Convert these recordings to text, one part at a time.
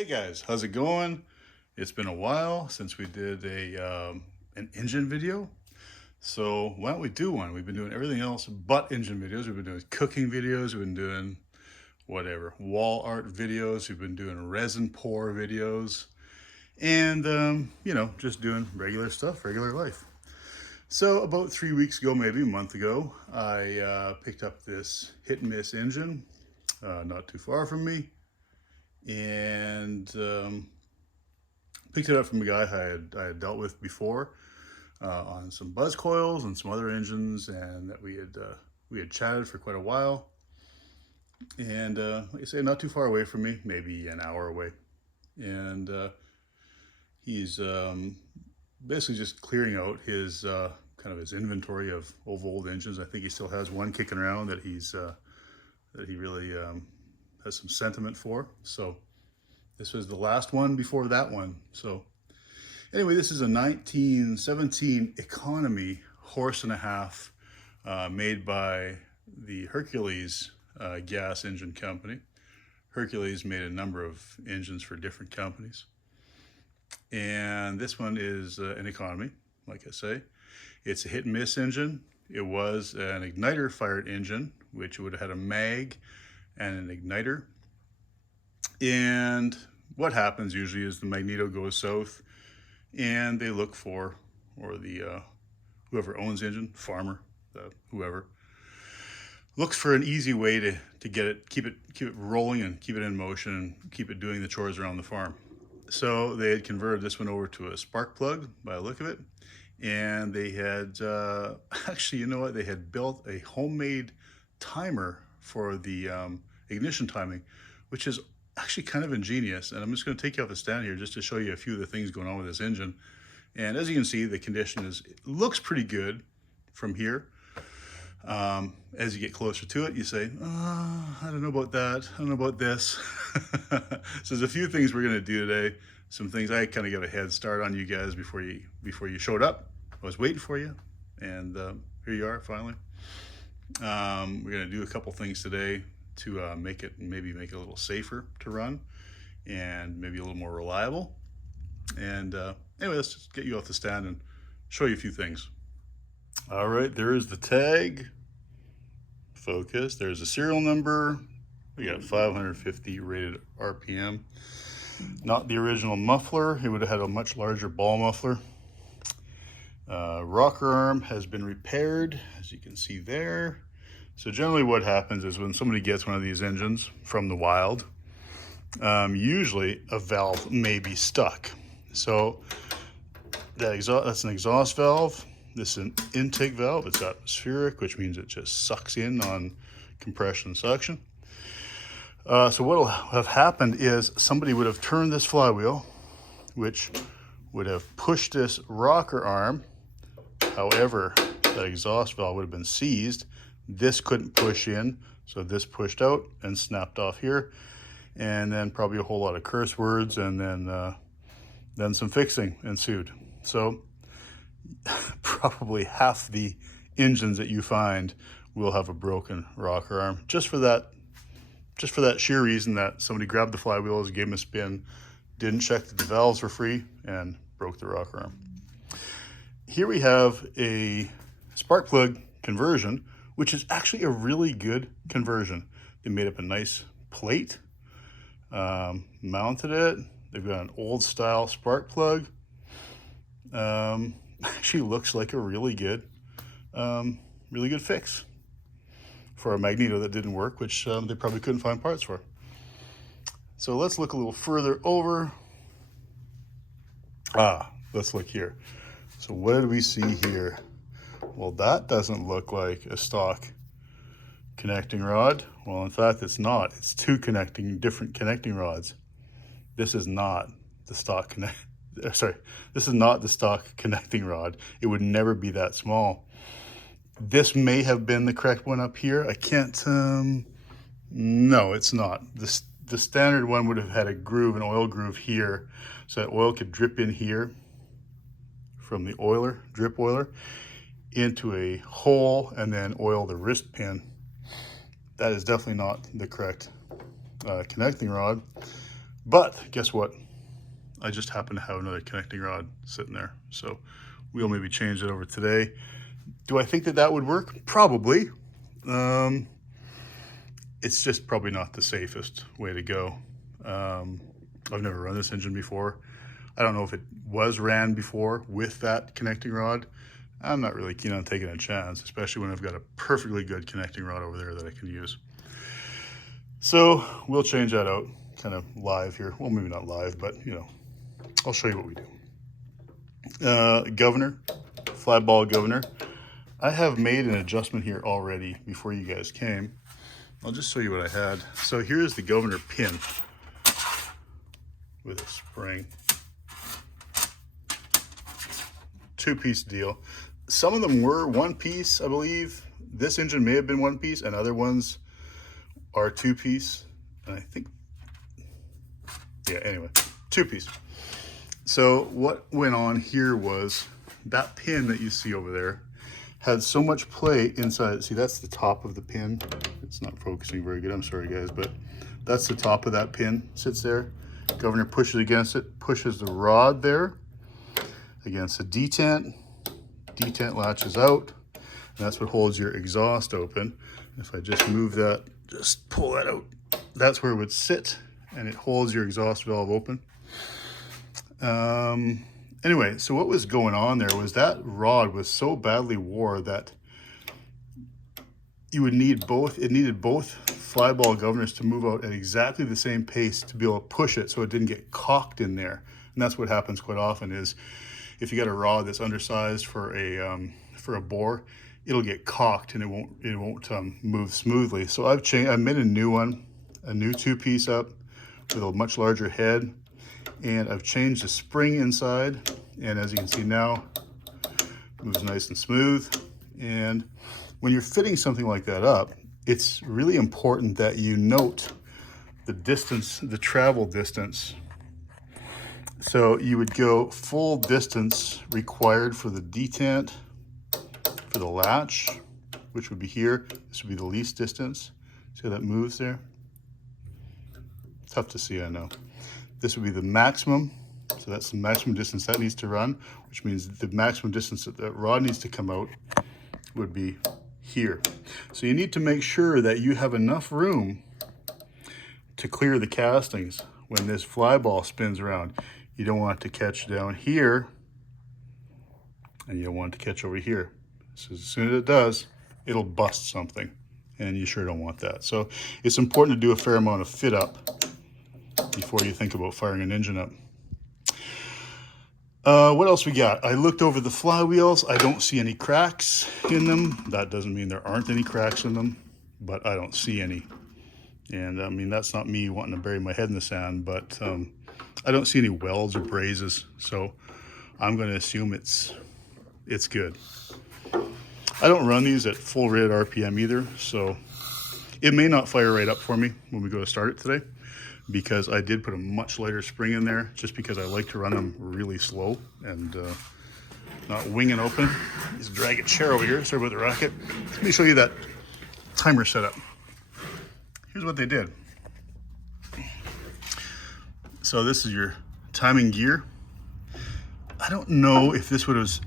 Hey guys, how's it going? It's been a while since we did an engine video. So why don't we do one? We've been doing everything else but engine videos. We've been doing cooking videos. We've been doing whatever, wall art videos. We've been doing resin pour videos. And, just doing regular stuff, regular life. So about 3 weeks ago, maybe a month ago, I picked up this hit and miss engine, not too far from me. And picked it up from a guy I had dealt with before on some buzz coils and some other engines, and that we had chatted for quite a while. And like I say, not too far away from me, maybe an hour away. And he's basically just clearing out his kind of his inventory of old engines. I think he still has one kicking around that he really has some sentiment for. So this was the last one before that one. So anyway, this is a 1917 economy horse and a half made by the Hercules gas engine company. Hercules made a number of engines for different companies. And this one is an economy, like I say. It's a hit and miss engine. It was an igniter fired engine, which would have had a mag and an igniter. And what happens usually is the magneto goes south and they look for, or the whoever owns the engine, farmer, whoever, looks for an easy way to get it, keep it rolling and keep it in motion and keep it doing the chores around the farm. So they had converted this one over to a spark plug by the look of it. And they had, actually, you know what? They had built a homemade timer for the ignition timing, which is actually kind of ingenious. And I'm just going to take you off the stand here just to show you a few of the things going on with this engine. And as you can see, the condition looks pretty good from here. As you get closer to it, you say, oh, I don't know about that. I don't know about this. So there's a few things we're going to do today. Some things I kind of got a head start on you guys before you showed up. I was waiting for you, and here you are finally. We're going to do a couple things today to make it a little safer to run and maybe a little more reliable. And anyway, let's just get you off the stand and show you a few things. All right, there is the tag. Focus. There's a serial number. We got 550 rated RPM. Not the original muffler. It would have had a much larger ball muffler. Rocker arm has been repaired, as you can see there. So generally what happens is when somebody gets one of these engines from the wild, usually a valve may be stuck. So that's an exhaust valve. This is an intake valve. It's atmospheric, which means it just sucks in on compression and suction. So what will have happened is somebody would have turned this flywheel, which would have pushed this rocker arm. However, that exhaust valve would have been seized. This couldn't push in, so this pushed out and snapped off here. And then probably a whole lot of curse words, and then some fixing ensued. So probably half the engines that you find will have a broken rocker arm, just for that sheer reason that somebody grabbed the flywheels, gave them a spin, didn't check that the valves were free, and broke the rocker arm. Here we have a spark plug conversion, which is actually a really good conversion. They made up a nice plate, mounted it. They've got an old style spark plug. Actually looks like a really good fix for a magneto that didn't work, which they probably couldn't find parts for. So let's look a little further over. Let's look here. So what did we see here? Well, that doesn't look like a stock connecting rod. Well, in fact, it's not. It's two different connecting rods. This is not the stock this is not the stock connecting rod. It would never be that small. This may have been the correct one up here. I can't, no, it's not. The standard one would have had a groove, an oil groove here, so that oil could drip in here from the drip oiler, into a hole and then oil the wrist pin. That is definitely not the correct connecting rod. But guess what? I just happen to have another connecting rod sitting there. So we'll maybe change it over today. Do I think that that would work? Probably. It's just probably not the safest way to go. I've never run this engine before. I don't know if it was ran before with that connecting rod. I'm not really keen on taking a chance, especially when I've got a perfectly good connecting rod over there that I can use. So we'll change that out kind of live here. Well, maybe not live, but you know, I'll show you what we do. Governor, fly ball governor. I have made an adjustment here already before you guys came. I'll just show you what I had. So here's the governor pin with a spring. Two-piece deal. Some of them were one piece, I believe. This engine may have been one piece, and other ones are two-piece. And I think, yeah, anyway, two-piece. So what went on here was that pin that you see over there had so much play inside. See, that's the top of the pin. It's not focusing very good, I'm sorry guys, but that's the top of that pin, sits there. Governor pushes against it, pushes the rod there against the detent. Detent latches out, and that's what holds your exhaust open. If I just move that, just pull that out, that's where it would sit, and it holds your exhaust valve open. Anyway, so what was going on there was that rod was so badly wore that you would need both, it needed both fly ball governors to move out at exactly the same pace to be able to push it so it didn't get cocked in there. And that's what happens quite often is if you got a rod that's undersized for a bore, it'll get cocked and it won't move smoothly. So I made a new one, a new two-piece up with a much larger head, and I've changed the spring inside, and as you can see now, it moves nice and smooth. And when you're fitting something like that up, it's really important that you note the distance, the travel distance. So you would go full distance required for the detent, for the latch, which would be here. This would be the least distance. See how that moves there? Tough to see, I know. This would be the maximum. So that's the maximum distance that needs to run, which means the maximum distance that the rod needs to come out would be here. So you need to make sure that you have enough room to clear the castings when this fly ball spins around. You don't want it to catch down here, and you don't want it to catch over here. So as soon as it does, it'll bust something, and you sure don't want that. So it's important to do a fair amount of fit up before you think about firing an engine up. What else we got? I looked over the flywheels. I don't see any cracks in them. That doesn't mean there aren't any cracks in them, but I don't see any. And I mean, that's not me wanting to bury my head in the sand, but I don't see any welds or brazes, so I'm going to assume it's good. I don't run these at full rated RPM either, so it may not fire right up for me when we go to start it today, because I did put a much lighter spring in there just because I like to run them really slow and not winging open. Let's drag a chair over here. Sorry about the racket. Let me show you that timer setup. Here's what they did. So this is your timing gear. I don't know if this was,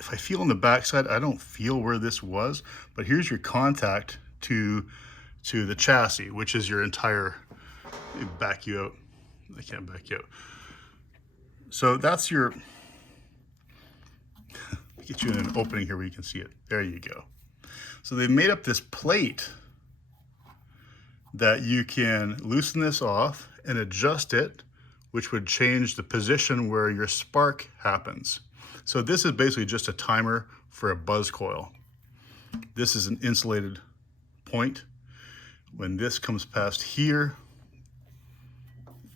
if I feel on the backside, I don't feel where this was, but here's your contact to the chassis, which is your entire, back you out. I can't back you out. So that's your, get you in an opening here where you can see it. There you go. So they made up this plate that you can loosen this off and adjust it, which would change the position where your spark happens. So this is basically just a timer for a buzz coil. This is an insulated point. When this comes past here,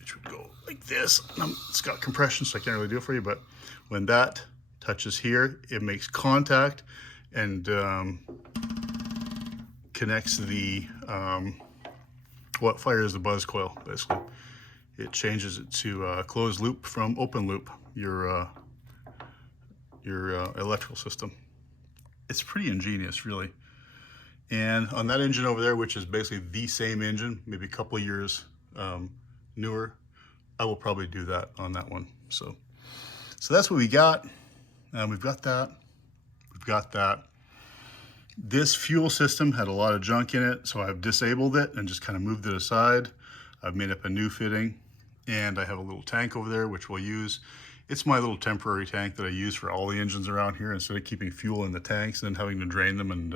which would go like this, it's got compression, so I can't really do it for you, but when that touches here, it makes contact and connects the, what fires the buzz coil, basically. It changes it to closed loop from open loop, your electrical system. It's pretty ingenious, really. And on that engine over there, which is basically the same engine, maybe a couple of years newer, I will probably do that on that one. So that's what we got. We've got that. We've got that. This fuel system had a lot of junk in it, so I've disabled it and just kind of moved it aside. I've made up a new fitting, and I have a little tank over there which we'll use. It's my little temporary tank that I use for all the engines around here, instead of keeping fuel in the tanks and then having to drain them and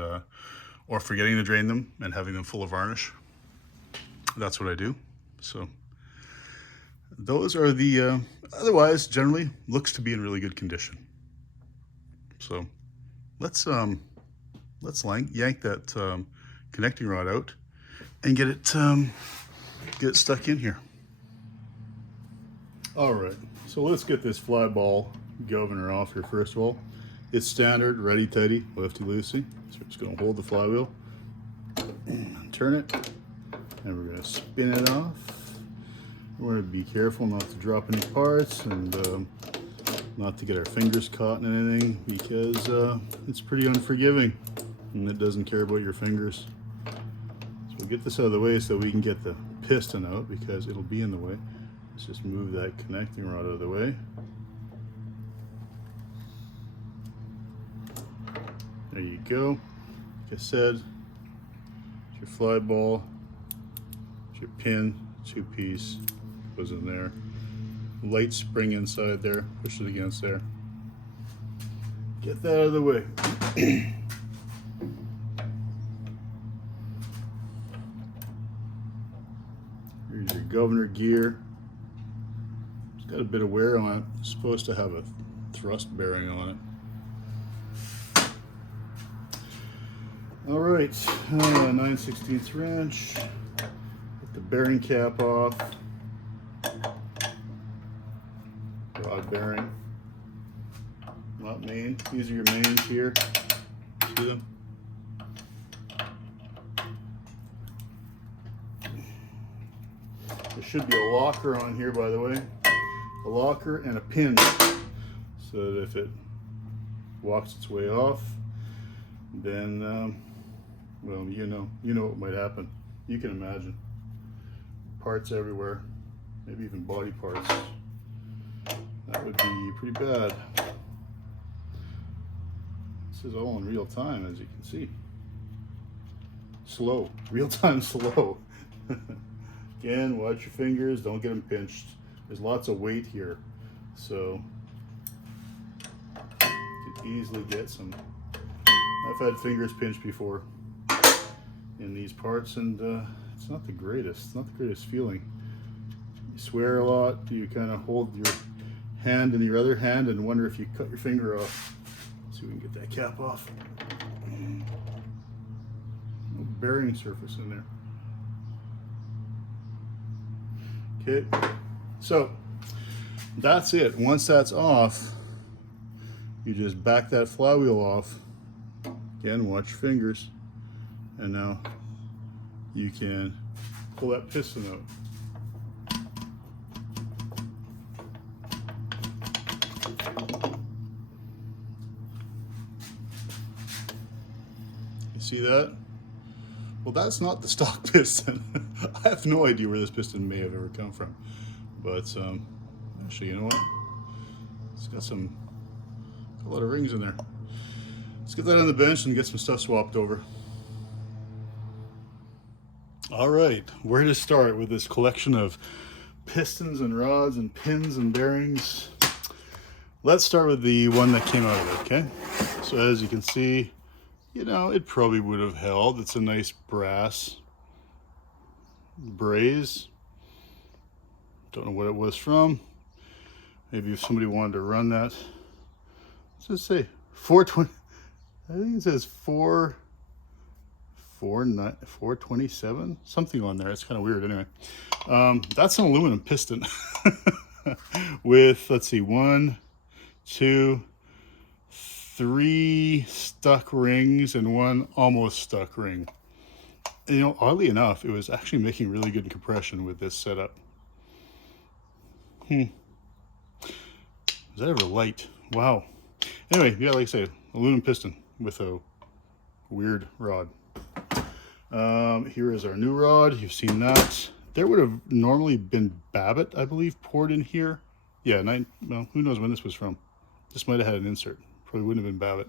or forgetting to drain them and having them full of varnish. That's what I do. So those are the otherwise generally looks to be in really good condition. So let's yank that connecting rod out and get it stuck in here. All right, so let's get this fly ball governor off here first of all. It's standard, ready, tighty, lefty, loosey. So we're just gonna hold the flywheel, turn it, and we're gonna spin it off. We're gonna be careful not to drop any parts and not to get our fingers caught in anything, because it's pretty unforgiving and it doesn't care about your fingers. So we'll get this out of the way so we can get the piston out, because it'll be in the way. Let's just move that connecting rod out of the way. There you go. Like I said, it's your fly ball, it's your pin, 2-piece, goes in there. Light spring inside there, push it against there. Get that out of the way. Here's your governor gear. It's got a bit of wear on it. It's supposed to have a thrust bearing on it. All right, 9/16 wrench. Get the bearing cap off. Rod bearing, not main. These are your mains here. See them? There should be a locker on here, by the way. A locker and a pin, so that if it walks its way off, then well, you know what might happen. You can imagine. Parts everywhere, maybe even body parts. That would be pretty bad. This is all in real time, as you can see. Slow, real time slow. Again, watch your fingers, don't get them pinched. There's lots of weight here, so you could easily get some. I've had fingers pinched before in these parts, and it's not the greatest. It's not the greatest feeling. You swear a lot. You kind of hold your hand in your other hand and wonder if you cut your finger off. Let's see if we can get that cap off. No bearing surface in there. Okay, so that's it. Once that's off, you just back that flywheel off. Again, watch your fingers. And now you can pull that piston out. See that? Well, that's not the stock piston. I have no idea where this piston may have ever come from. But actually, you know what? It's got a lot of rings in there. Let's get that on the bench and get some stuff swapped over. All right, where to start with this collection of pistons and rods and pins and bearings? Let's start with the one that came out of it, okay? So as you can see, you know, it probably would have held. It's a nice brass braze. Don't know what it was from. Maybe if somebody wanted to run that. What's it say? 420. I think it says 427, something on there. It's kind of weird anyway. That's an aluminum piston with, let's see, 1, 2, 3 stuck rings and 1 almost stuck ring. And, you know, oddly enough, it was actually making really good compression with this setup. Was that ever light? Wow. Anyway, yeah, like I said, aluminum piston with a weird rod. Here is our new rod. You've seen that. There would have normally been Babbitt, I believe, poured in here. Yeah, well, who knows when this was from. This might have had an insert. Probably wouldn't have been Babbitt.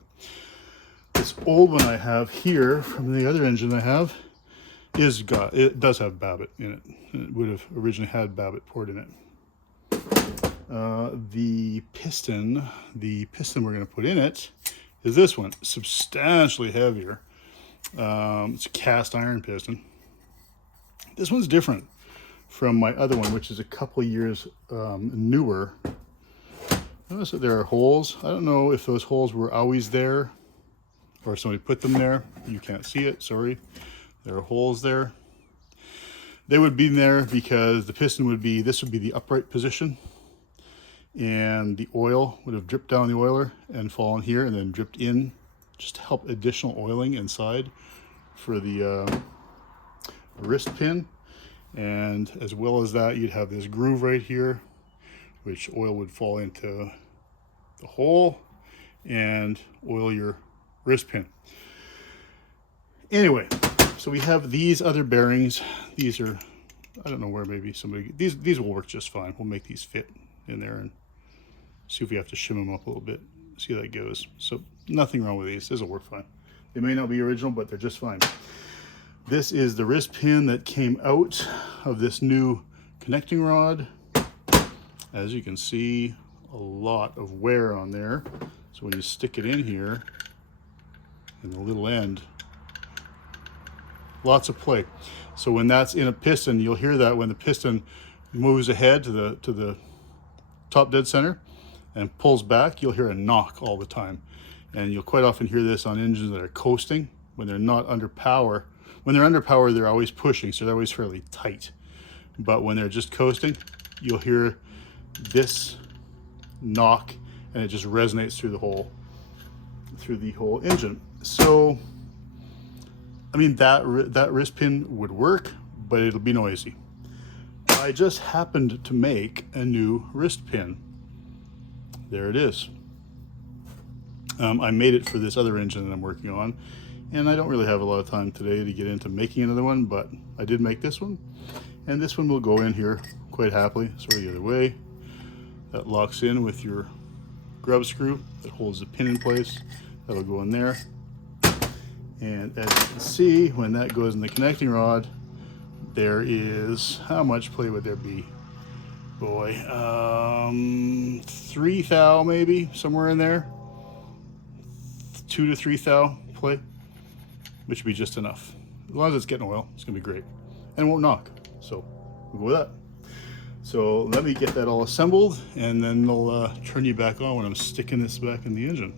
This old one I have here from the other engine I have it does have Babbitt in it. It would have originally had Babbitt poured in it. The piston we're going to put in it is this one, substantially heavier. It's a cast iron piston. This one's different from my other one, which is a couple of years newer. Notice that there are holes. I don't know if those holes were always there or somebody put them there. You can't see it, sorry. There are holes there. They would be there because the piston would be, this would be the upright position, and the oil would have dripped down the oiler and fallen here and then dripped in just to help additional oiling inside for the wrist pin. And as well as that, you'd have this groove right here, which oil would fall into the hole and oil your wrist pin. Anyway, so we have these other bearings. These are, I don't know where, maybe somebody, these will work just fine. We'll make these fit in there and see if we have to shim them up a little bit, see how that goes. So nothing wrong with these. This will work fine. They may not be original, but they're just fine. This is the wrist pin that came out of this new connecting rod. As you can see, a lot of wear on there. So when you stick it in here, in the little end, lots of play. So when that's in a piston, you'll hear that when the piston moves ahead to the top dead center and pulls back, you'll hear a knock all the time. And you'll quite often hear this on engines that are coasting when they're not under power. When they're under power, they're always pushing, so they're always fairly tight. But when they're just coasting, you'll hear this knock, and it just resonates through the whole engine. So, I mean, that wrist pin would work, but it'll be noisy. I just happened to make a new wrist pin. There it is. I made it for this other engine that I'm working on, and I don't really have a lot of time today to get into making another one, but I did make this one, and this one will go in here quite happily. Sorry, the other way. That locks in with your grub screw that holds the pin in place. That'll go in there. And as you can see, when that goes in the connecting rod, there is, how much play would there be? Boy, 3 thou maybe, somewhere in there. 2 to 3 thou play, which would be just enough. As long as it's getting oil, it's gonna be great. And it won't knock, so we'll go with that. So let me get that all assembled, and then I'll turn you back on when I'm sticking this back in the engine.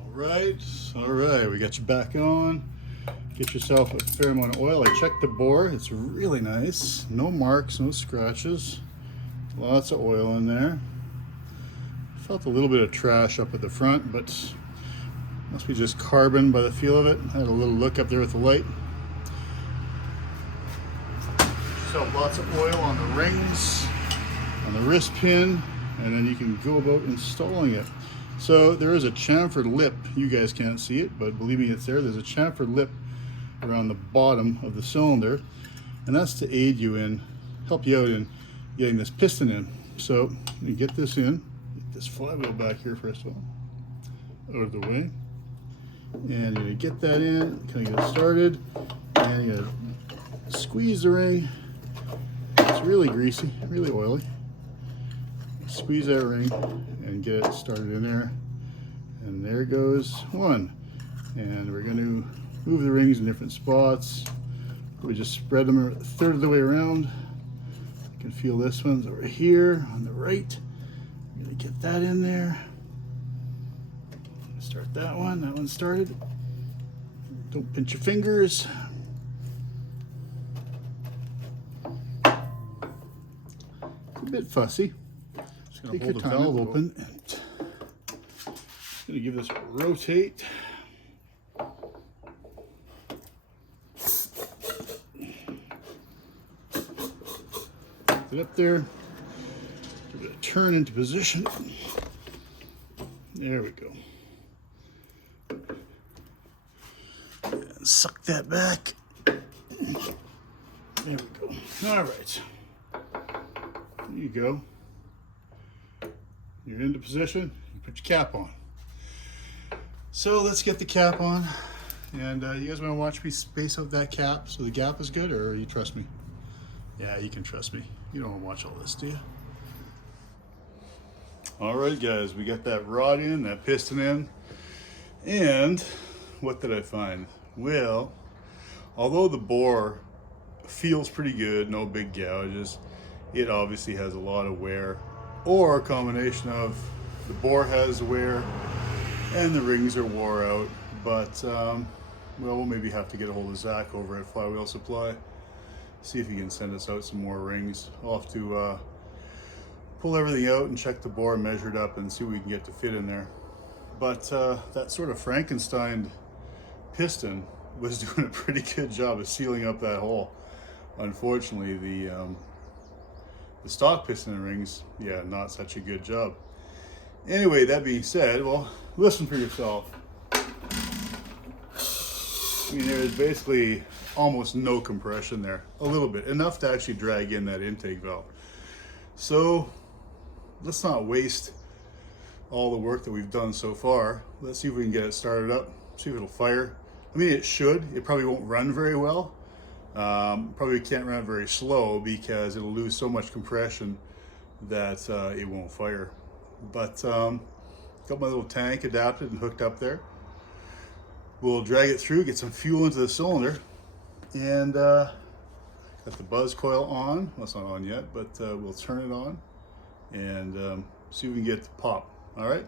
All right, we got you back on. Get yourself a fair amount of oil. I checked the bore, it's really nice. No marks, no scratches. Lots of oil in there. Felt a little bit of trash up at the front, but must be just carbon by the feel of it. I had a little look up there with the light. So lots of oil on the rings, on the wrist pin, and then you can go about installing it. So there is a chamfered lip. You guys can't see it, but believe me, it's there. There's a chamfered lip around the bottom of the cylinder, and that's to aid you in, help you out in getting this piston in. So you get this in, get this flywheel back here first of all, out of the way, and you get that in, kind of get it started, and you squeeze the ring. It's really greasy, really oily. Squeeze that ring and get it started in there, and there goes one. And we're going to move the rings in different spots. We just spread them a third of the way around. You can feel this one's over here on the right. I'm going to get that in there. Start that one started. Don't pinch your fingers. It's a bit fussy. Just going to hold the valve open and just going to give this a rotate. Get it up there. Give it a turn into position. There we go. And suck that back. There we go. All right. There you go. You're into position. You put your cap on. So let's get the cap on. And you guys want to watch me space out that cap so the gap is good, or you trust me? Yeah, you can trust me. You don't want to watch all this, do you? All right, guys, we got that rod in, that piston in. And what did I find? Well, although the bore feels pretty good, no big gouges, it obviously has a lot of wear, or a combination of the bore has wear and the rings are wore out. But well, we'll maybe have to get a hold of Zach over at Flywheel Supply, see if he can send us out some more rings. I'll have to pull everything out and check the bore, measure it up, and see what we can get to fit in there. But that sort of Frankenstein piston was doing a pretty good job of sealing up that hole. Unfortunately, the stock piston rings, yeah, not such a good job. Anyway, that being said, well, listen for yourself. I mean, there's basically almost no compression there. A little bit, enough to actually drag in that intake valve. So let's not waste all the work that we've done so far. Let's see if we can get it started up, see if it'll fire. I mean, it should. It probably won't run very well. Probably can't run very slow because it'll lose so much compression that it won't fire. But got my little tank adapted and hooked up there. We'll drag it through, get some fuel into the cylinder, and got the buzz coil on. Well, it's not on yet, but we'll turn it on and see if we can get it to pop. All right.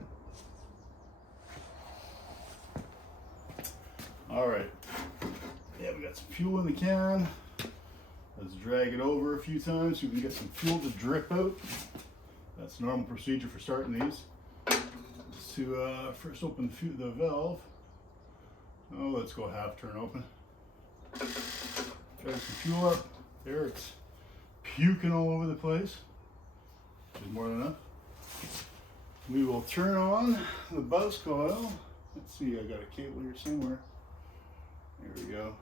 All right. Yeah, we got some fuel in the can. Let's drag it over a few times so we can get some fuel to drip out. That's normal procedure for starting these. Just to first open the valve. Oh, let's go half turn open. Drag some fuel up. There, it's puking all over the place. Which is more than enough. We will turn on the buzz coil. Let's see, I got a cable here somewhere. There we go.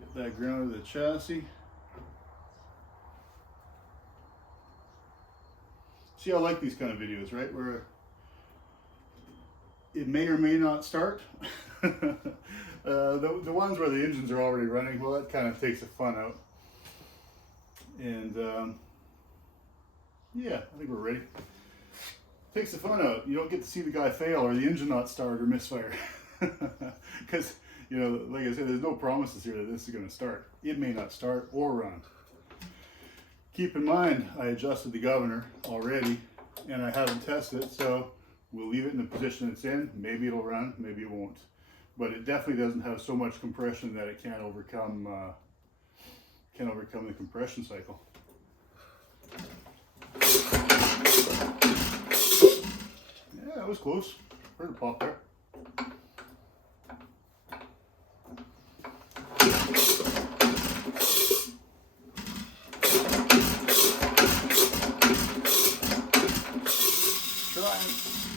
Get that grounded to the chassis. See, I like these kind of videos, right? Where it may or may not start. The ones where the engines are already running, well, that kind of takes the fun out. And yeah, I think we're ready. Takes the fun out. You don't get to see the guy fail or the engine not start or misfire. Because, you know, like I said, there's no promises here that this is going to start. It may not start or run. Keep in mind, I adjusted the governor already and I haven't tested it, so we'll leave it in the position it's in. Maybe it'll run, maybe it won't. But it definitely doesn't have so much compression that it can't overcome the compression cycle. Yeah, that was close. Heard it pop there.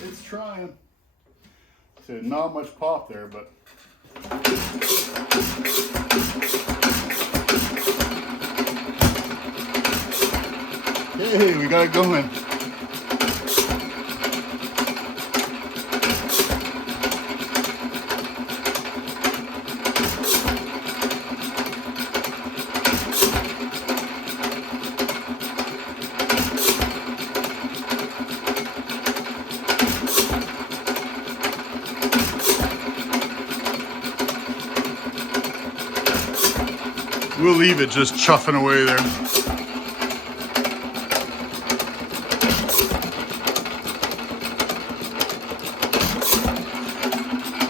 It's trying. So not much pop there, but hey, we got it going. We'll leave it just chuffing away there.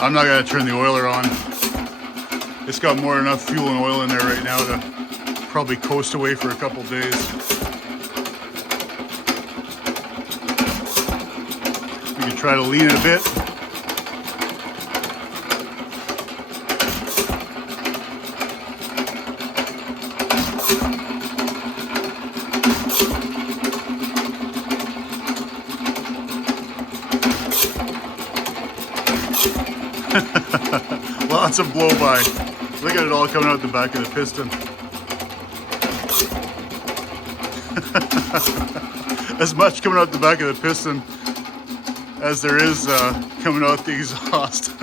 I'm not gonna turn the oiler on. It's got more than enough fuel and oil in there right now to probably coast away for a couple days. We can try to lean it a bit. Lots of blow by. Look at it all coming out the back of the piston. As much coming out the back of the piston as there is coming out the exhaust.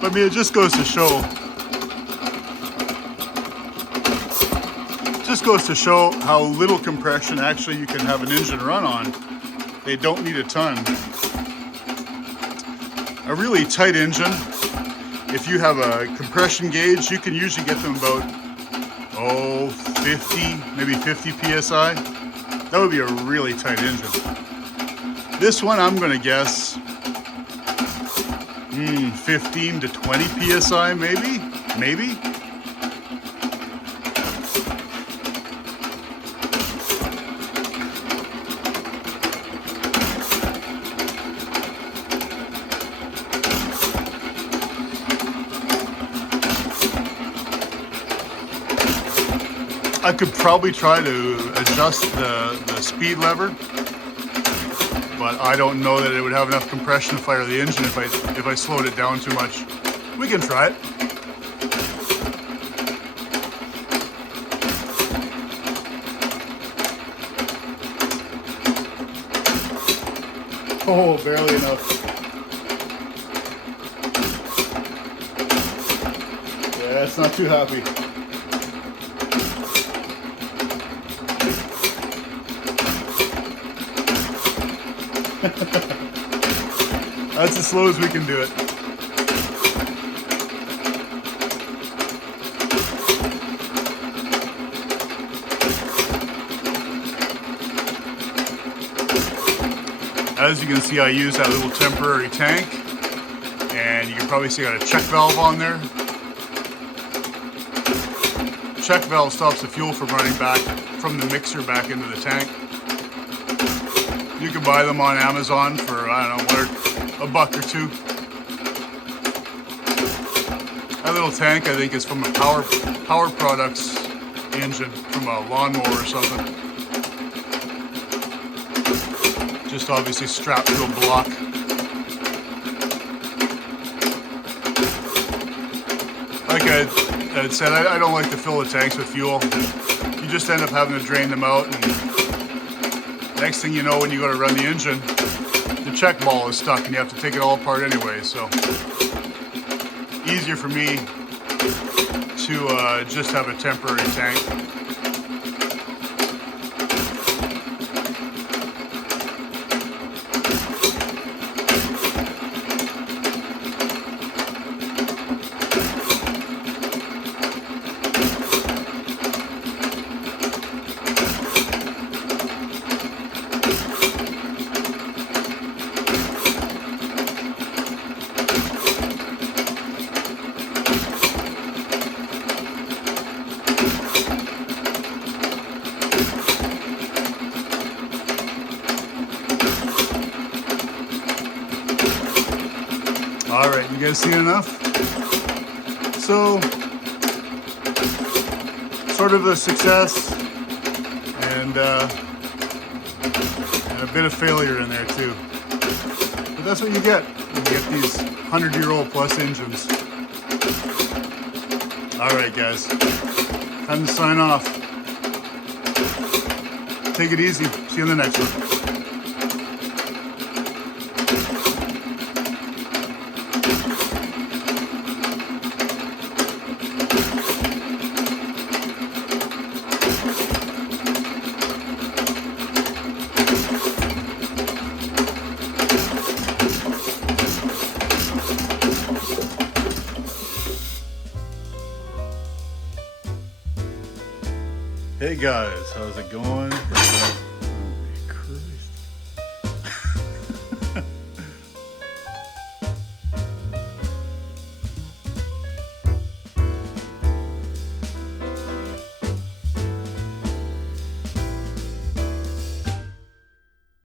But I mean, it just goes to show. Just goes to show how little compression actually you can have an engine run on. They don't need a ton. A really tight engine, if you have a compression gauge, you can usually get them about 50, maybe 50 PSI. That would be a really tight engine. This one, I'm gonna guess 15 to 20 PSI, maybe. I could probably try to adjust the speed lever, but I don't know that it would have enough compression to fire the engine if I slowed it down too much. We can try it. Oh, barely enough. Yeah, it's not too happy. That's as slow as we can do it. As you can see, I use that little temporary tank, and you can probably see I got a check valve on there. Check valve stops the fuel from running back from the mixer back into the tank. You can buy them on Amazon for, I don't know, $1 or $2. That little tank, I think, is from a Power Products engine, from a lawnmower or something. Just obviously strapped to a block. Like I said, I don't like to fill the tanks with fuel. You just end up having to drain them out, and next thing you know, when you go to run the engine, the check ball is stuck and you have to take it all apart anyway. So easier for me to just have a temporary tank. All right, you guys seen enough? So, sort of a success and a bit of failure in there too. But that's what you get when you get these 100-year-old plus engines. All right, guys, time to sign off. Take it easy. See you in the next one. Hey guys, how's it going?